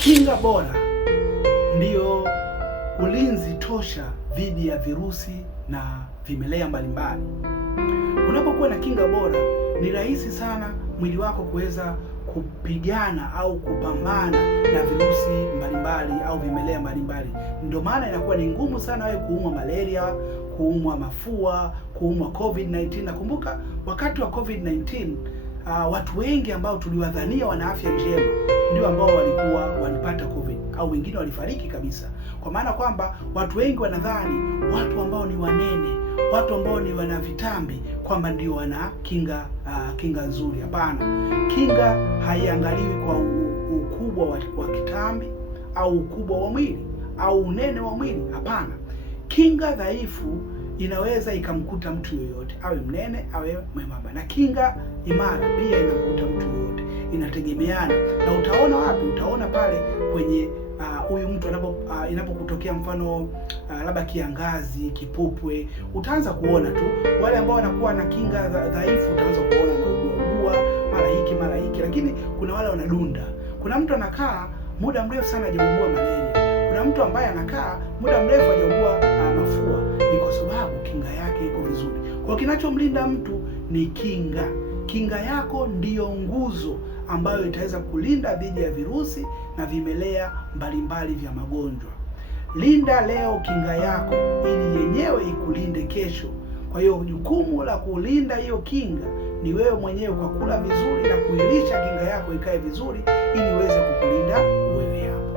Kinga bora ndiyo ulinzi tosha dhidi ya virusi na vimelea mbalimbali. Unapokuwa na kinga bora, ni rahisi sana mwili wako kuweza kupigana au kupambana na virusi mbalimbali au vimelea mbalimbali. Ndio maana inakuwa ni ngumu sana wewe kuumwa malaria, kuumwa mafua, kuumwa COVID-19. Nakumbuka wakati wa COVID-19 watu wengi ambao tuliwadhania wana afya njema ndio ambao walikuwa walipata COVID au wengine walifariki kabisa. Kwa maana kwamba watu wengi wanadhani watu ambao ni wanene, watu ambao ni wana vitambi kwamba ndio wana kinga nzuri. Hapana. Kinga haiangaliwi kwa ukubwa wa kitambi au ukubwa wa mwili au unene wa mwili. Hapana. Kinga dhaifu inaweza ikamkuta mtu yoyote, awe mnene awe mwembamba, na kinga imara pia inamkuta mtu yoyote. Inategemeana. Na utaona wapi? Utaona pale kwenye huyu mtu inapokutokea mfano labda kiangazi, kipupwe, utaanza kuona tu wale ambao wanakuwa na kinga dhaifu, utaanza kuona anaugua mara hiki, lakini kuna wale wanadunda. Kuna mtu anakaa muda mrefu sana hajaugua malaria. Kuna mtu ambaye anakaa muda mrefu hajaugua mafua. Ni kwa sababu kinga yake iko vizuri. Kwa kinachomlinda mtu ni kinga. Kinga yako ndiyo nguzo ambayo itaweza kulinda dhidi ya virusi na vimelea mbalimbali vya magonjwa. Linda leo kinga yako ili yenyewe ikulinde kesho. Kwa hiyo jukumu la kulinda hiyo kinga ni wewe mwenyewe kwa kula vizuri na kuilisha kinga yako ikae vizuri ili iweze kukulinda wewe hapo.